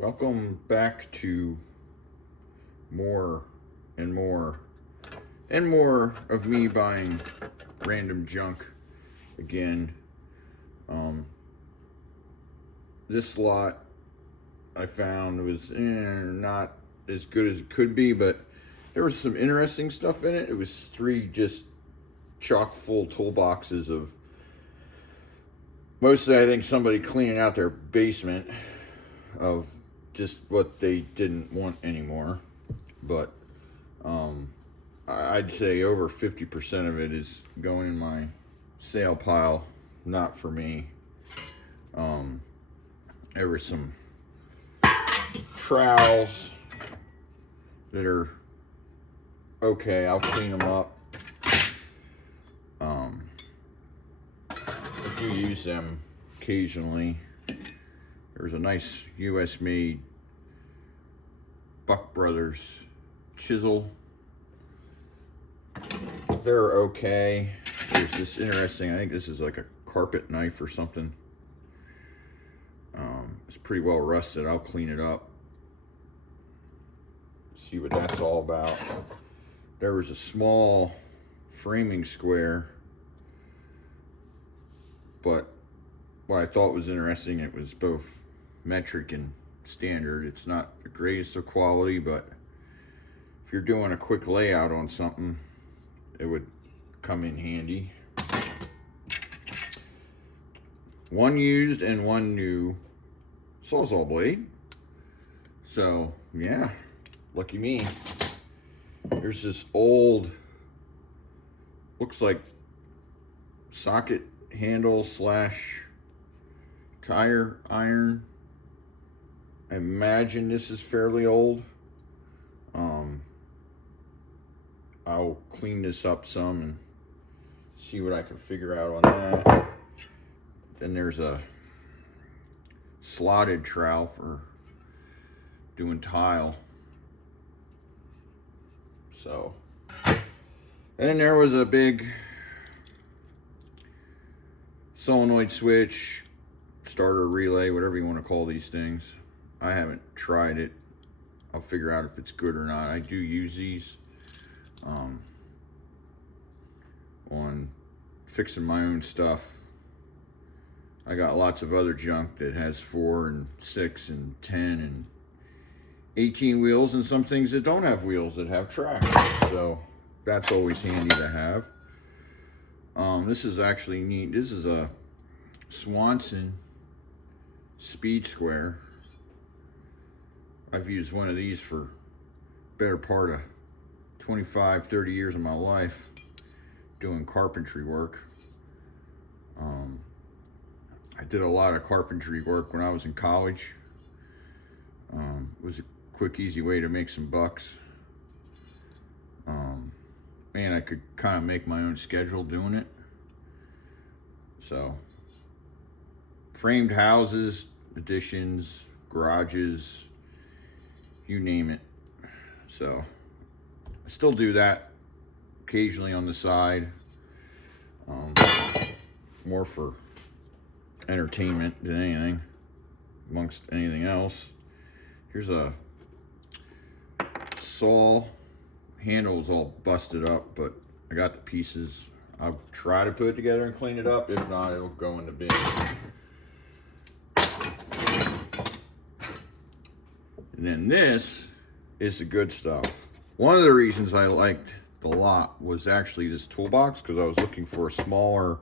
Welcome back to more and more and more of me buying random junk again. This lot I found was not as good as it could be, but there was some interesting stuff in it. It was 3 just chock full toolboxes of mostly, I think, somebody cleaning out their basement of just what they didn't want anymore. But I'd say over 50% of it is going in my sale pile, not for me. There were some trowels that are okay. I'll clean them up. I do use them occasionally. There's a nice US made Buck Brothers chisel. They're okay. There's this interesting, I think this is like a carpet knife or something. It's pretty well rusted. I'll clean it up. See what that's all about. There was a small framing square, but what I thought was interesting, it was both metric and standard. It's not the greatest of quality, but if you're doing a quick layout on something, it would come in handy. One used and one new Sawzall blade. So yeah, lucky me. There's this old, looks like socket handle slash tire iron. I imagine this is fairly old. I'll clean this up some and see what I can figure out on that. Then there's a slotted trowel for doing tile. So, and then there was a big solenoid switch, starter relay, whatever you want to call these things. I haven't tried it. I'll figure out if it's good or not. I do use these on fixing my own stuff. I got lots of other junk that has 4 and 6 and 10 and 18 wheels, and some things that don't have wheels that have tracks. So that's always handy to have. This is actually neat. This is a Swanson speed square. I've used one of these for better part of 25, 30 years of my life doing carpentry work. I did a lot of carpentry work when I was in college. It was a quick, easy way to make some bucks. And I could kind of make my own schedule doing it. So, framed houses, additions, garages, you name it. So, I still do that occasionally on the side. More for entertainment than anything, amongst anything else. Here's a saw. Handle's all busted up, but I got the pieces. I'll try to put it together and clean it up. If not, it'll go in the bin. And then this is the good stuff. One of the reasons I liked the lot was actually this toolbox, because I was looking for a smaller,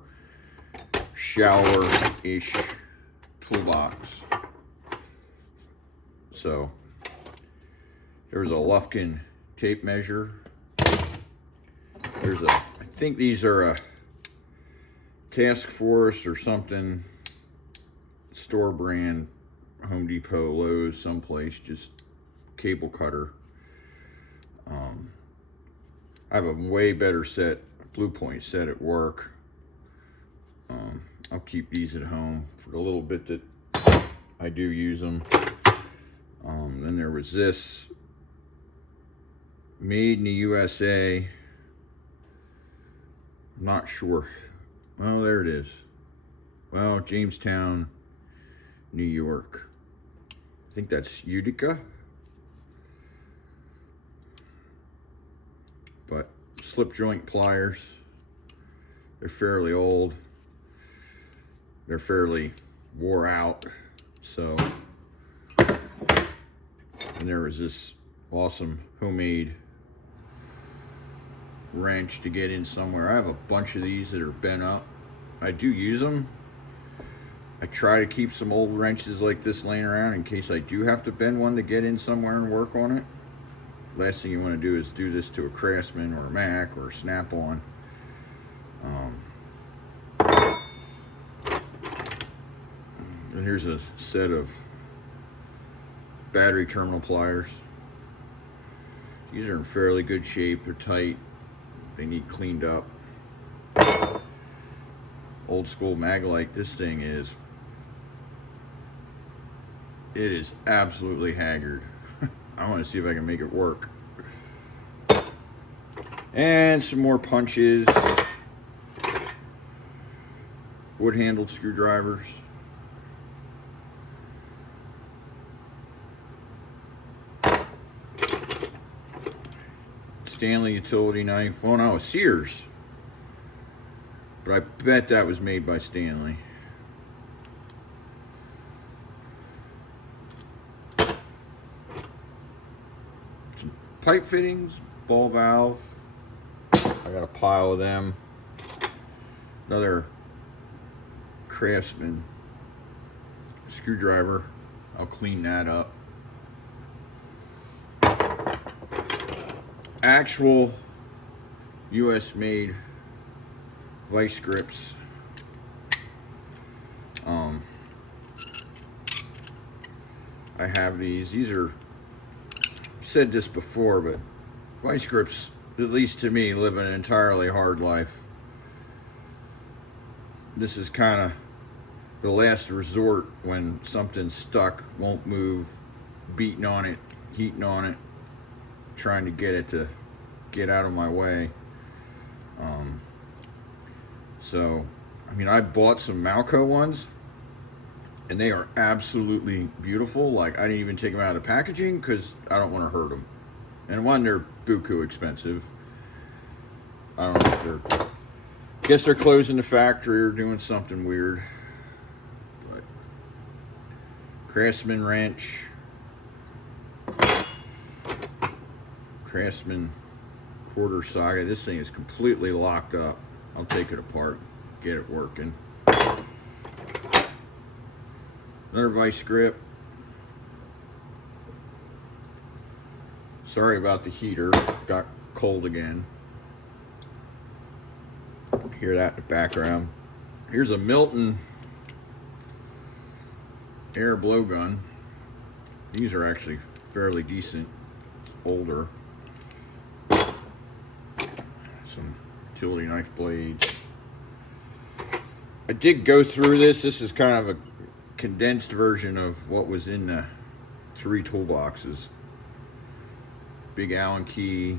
shallower-ish toolbox. So there's a Lufkin tape measure. There's I think these are a Task Force or something, store brand, Home Depot, Lowe's, someplace, just cable cutter. I have a way better set, Blue Point set at work. I'll keep these at home for the little bit that I do use them. Then there was this, made in the USA. I'm not sure. Well, there it is. Well, Jamestown, New York. I think that's Utica. But slip joint pliers. They're fairly old. They're fairly wore out. So, and there was this awesome homemade wrench to get in somewhere. I have a bunch of these that are bent up. I do use them. I try to keep some old wrenches like this laying around in case I do have to bend one to get in somewhere and work on it. Last thing you want to do is do this to a Craftsman or a Mac or a Snap-on. And here's a set of battery terminal pliers. These are in fairly good shape. They're tight. They need cleaned up. Old school Maglite. This thing is, it is absolutely haggard. I want to see if I can make it work. And some more punches. Wood-handled screwdrivers. Stanley utility knife. Oh no, Sears. But I bet that was made by Stanley. Some pipe fittings, ball valve. I got a pile of them. Another Craftsman screwdriver. I'll clean that up. Actual US made vice grips. I have these. These are, I've said this before, but vice grips, at least to me, live an entirely hard life. This is kind of the last resort when something's stuck, won't move, beating on it, heating on it, trying to get it to get out of my way. So, I mean, I bought some Vaco ones, and they are absolutely beautiful. Like, I didn't even take them out of the packaging because I don't want to hurt them. And one, they're buku expensive. I don't know if they're, guess they're closing the factory or doing something weird. But Craftsman wrench. Craftsman quarter socket. This thing is completely locked up. I'll take it apart, get it working. Another vice grip. Sorry about the heater, got cold again. Hear that in the background. Here's a Milton air blowgun. These are actually fairly decent, older. Some utility knife blades. I did go through this. This is kind of a condensed version of what was in the 3 toolboxes. Big Allen key.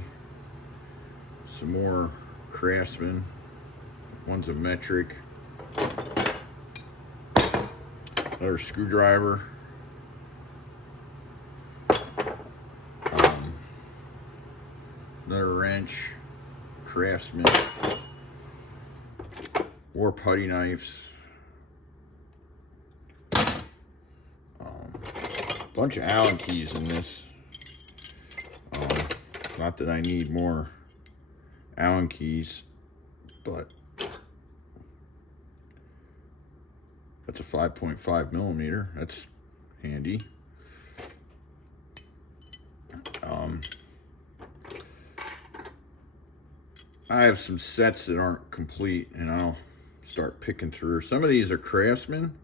Some more Craftsman. One's a metric. Another screwdriver. Another wrench. Craftsman. More putty knives. Bunch of Allen keys in this. Not that I need more Allen keys, but that's a 5.5 millimeter. That's handy. I have some sets that aren't complete, and I'll start picking through. Some of these are Craftsman.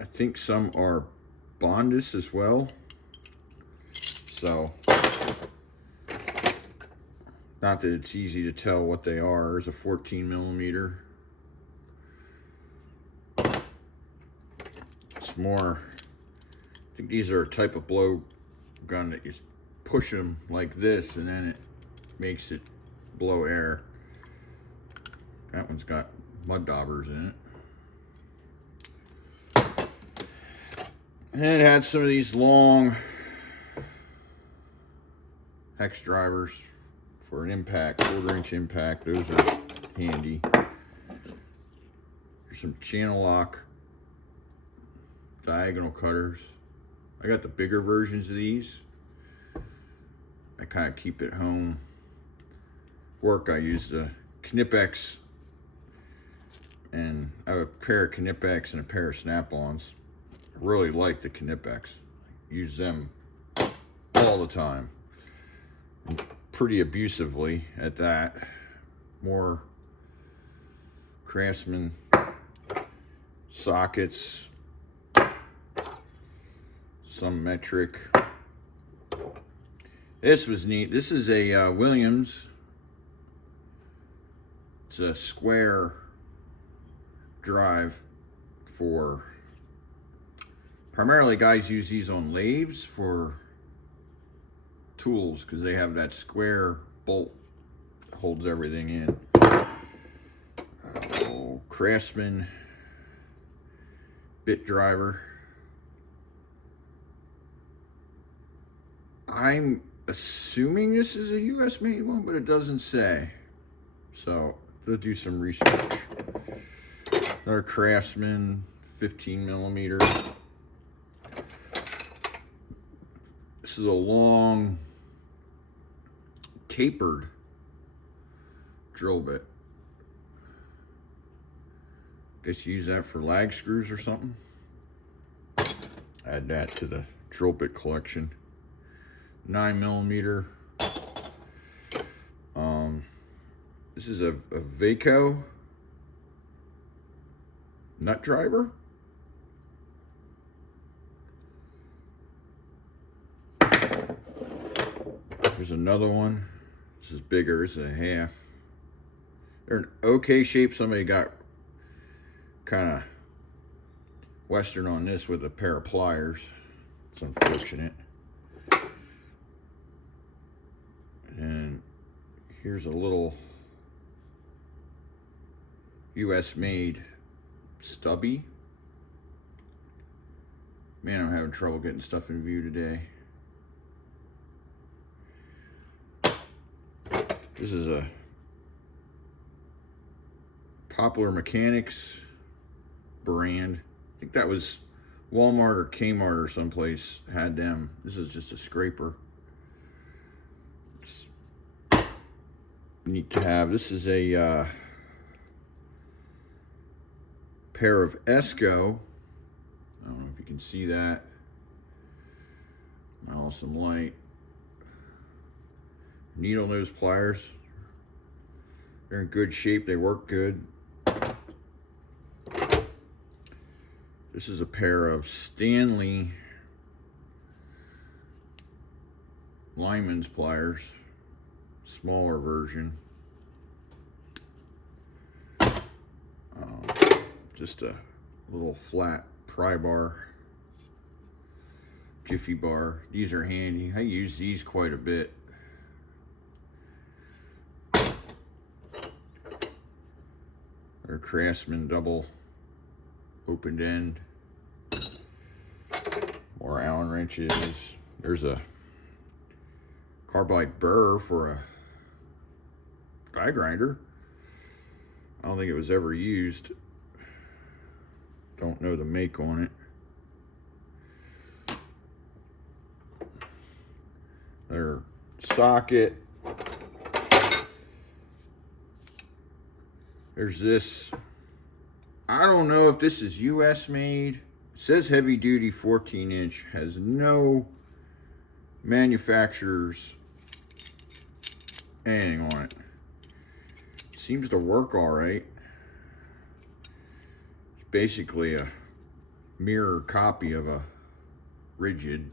I think some are Bondus as well. So, not that it's easy to tell what they are. There's a 14 millimeter. It's more, I think these are a type of blow gun that you push them like this and then it makes it blow air. That one's got mud daubers in it. And it had some of these long hex drivers for an impact, 1/4-inch impact. Those are handy. There's some channel lock diagonal cutters. I got the bigger versions of these. I kind of keep at home. Work, I use the Knipex, and I have a pair of Knipex and a pair of Snap-ons. I really like the Knipex. Use them all the time. And pretty abusively at that. More Craftsman sockets, some metric. This was neat. This is a Williams. It's a square drive for, primarily guys use these on lathes for tools because they have that square bolt that holds everything in. Oh, Craftsman bit driver. I'm assuming this is a US made one, but it doesn't say. So we'll do some research. Another Craftsman 15mm. This is a long tapered drill bit. Guess you use that for lag screws or something. Add that to the drill bit collection. 9mm. This is a Vaco nut driver. There's another one. This is bigger. It's a half. They're an okay shape. Somebody got kind of Western on this with a pair of pliers. It's unfortunate. And here's a little US made stubby. Man, I'm having trouble getting stuff in view today. This is a Popular Mechanics brand. I think that was Walmart or Kmart or someplace had them. This is just a scraper. It's neat to have. This is a pair of Esco. I don't know if you can see that. Awesome light. Needle nose pliers. They're in good shape. They work good. This is a pair of Stanley Lyman's pliers. Smaller version. Just a little flat pry bar, jiffy bar. These are handy. I use these quite a bit. They're Craftsman double opened end. More Allen wrenches. There's a carbide burr for a die grinder. I don't think it was ever used. Don't know the make on it. Their socket. There's this. I don't know if this is US made. It says heavy duty 14-inch. Has no manufacturer's anything on it. Seems to work all right. Basically a mirror copy of a Ridgid.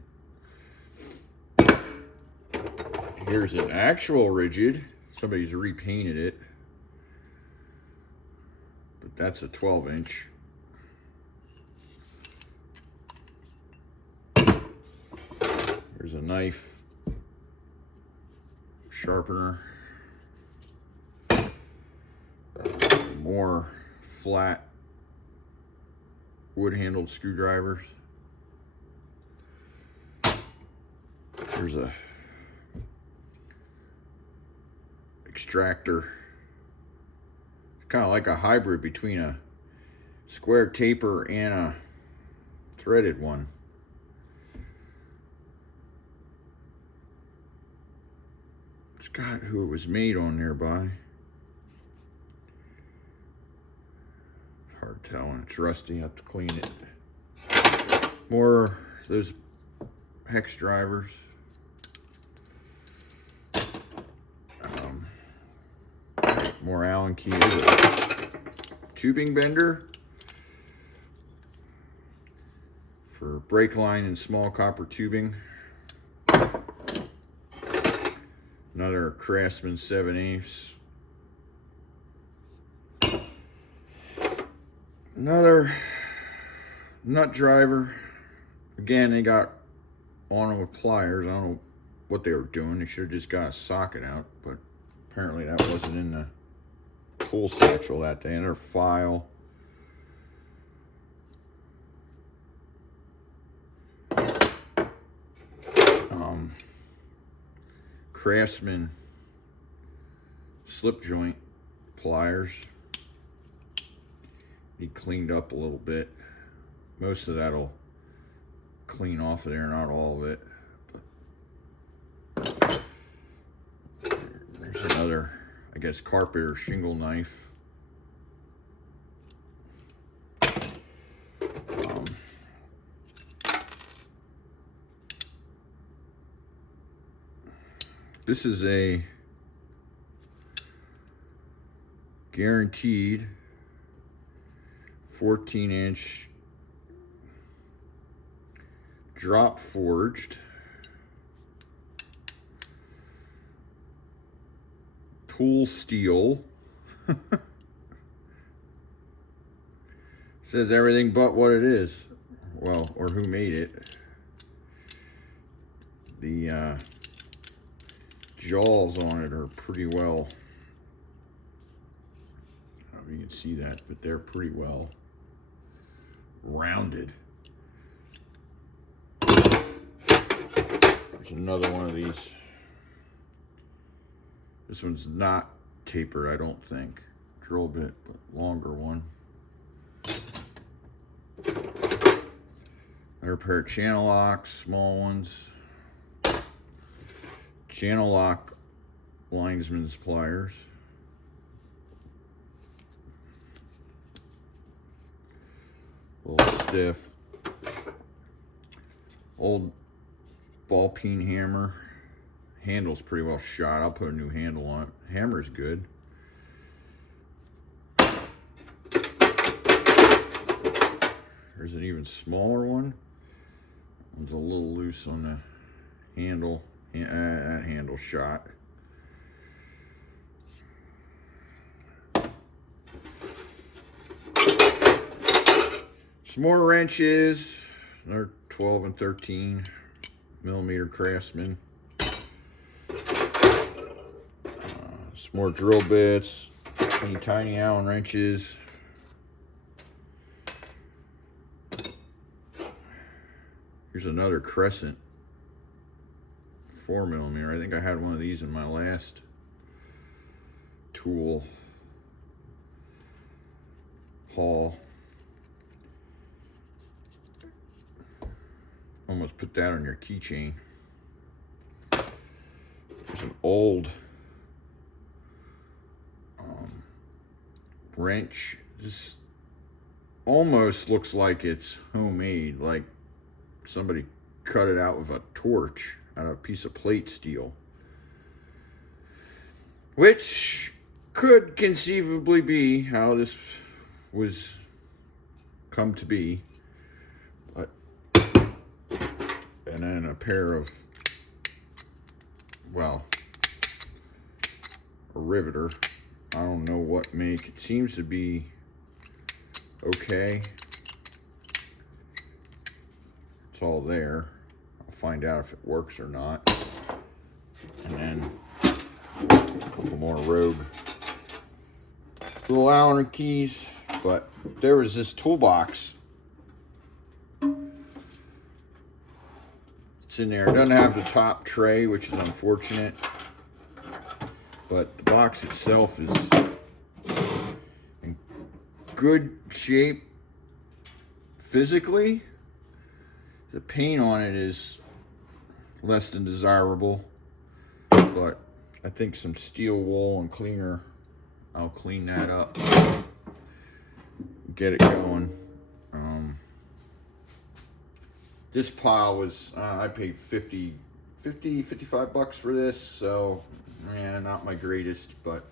Here's an actual Ridgid. Somebody's repainted it. But that's a 12-inch. There's a knife sharpener. More flat wood-handled screwdrivers. There's a extractor. It's kind of like a hybrid between a square taper and a threaded one. It's got who it was made on there by. It's hard to tell when it's rusty. I have to clean it. More those hex drivers. More Allen keys. Tubing bender for brake line and small copper tubing. Another Craftsman 7/8. Another nut driver. Again, they got on them with pliers. I don't know what they were doing. They should have just got a socket out, but apparently that wasn't in the tool satchel that day. Another file. Craftsman slip joint pliers. Be cleaned up a little bit. Most of that'll clean off of there, not all of it. But there's another, I guess, carpet or shingle knife. This is a guaranteed 14-inch drop forged tool steel. Says everything but what it is. Well, or who made it. The jaws on it are pretty well, I don't know if you can see that, but they're pretty well rounded. There's another one of these. This one's not tapered, I don't think. Drill bit, but longer one. Another pair of channel locks, small ones. Channel lock linesman's pliers. A little stiff. Old ball peen hammer. Handle's pretty well shot. I'll put a new handle on it. Hammer's good. There's an even smaller one. One's a little loose on the handle. That handle shot. Some more wrenches. Another 12 and 13 millimeter Craftsman. Some more drill bits. Tiny Allen wrenches. Here's another Crescent 4 millimeter. I think I had one of these in my last tool haul. Almost put that on your keychain. There's an old wrench. This almost looks like it's homemade, like somebody cut it out with a torch out of a piece of plate steel, which could conceivably be how this was come to be. But and then a pair of, well, a riveter. I don't know what make. It seems to be okay. It's all there. I'll find out if it works or not. And then a couple more Rogue little Allen keys. But there was this toolbox. It's in there. It doesn't have the top tray, which is unfortunate. But the box itself is in good shape physically. The paint on it is less than desirable, but I think some steel wool and cleaner, I'll clean that up, get it going. This pile was, I paid 55 bucks for this, so yeah, not my greatest, but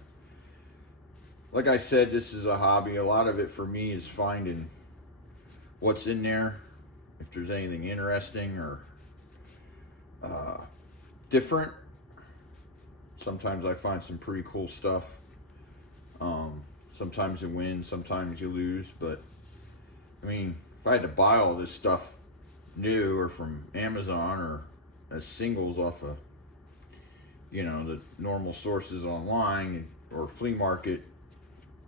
like I said, this is a hobby. A lot of it for me is finding what's in there, if there's anything interesting or different. Sometimes I find some pretty cool stuff. Sometimes you win, sometimes you lose, but I mean, if I had to buy all this stuff new or from Amazon or as singles off of, you know, the normal sources online or flea market,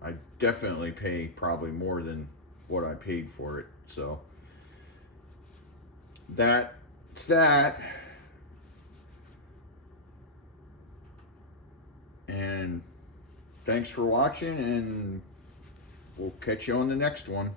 I definitely pay probably more than what I paid for it. So that's that. And thanks for watching, and we'll catch you on the next one.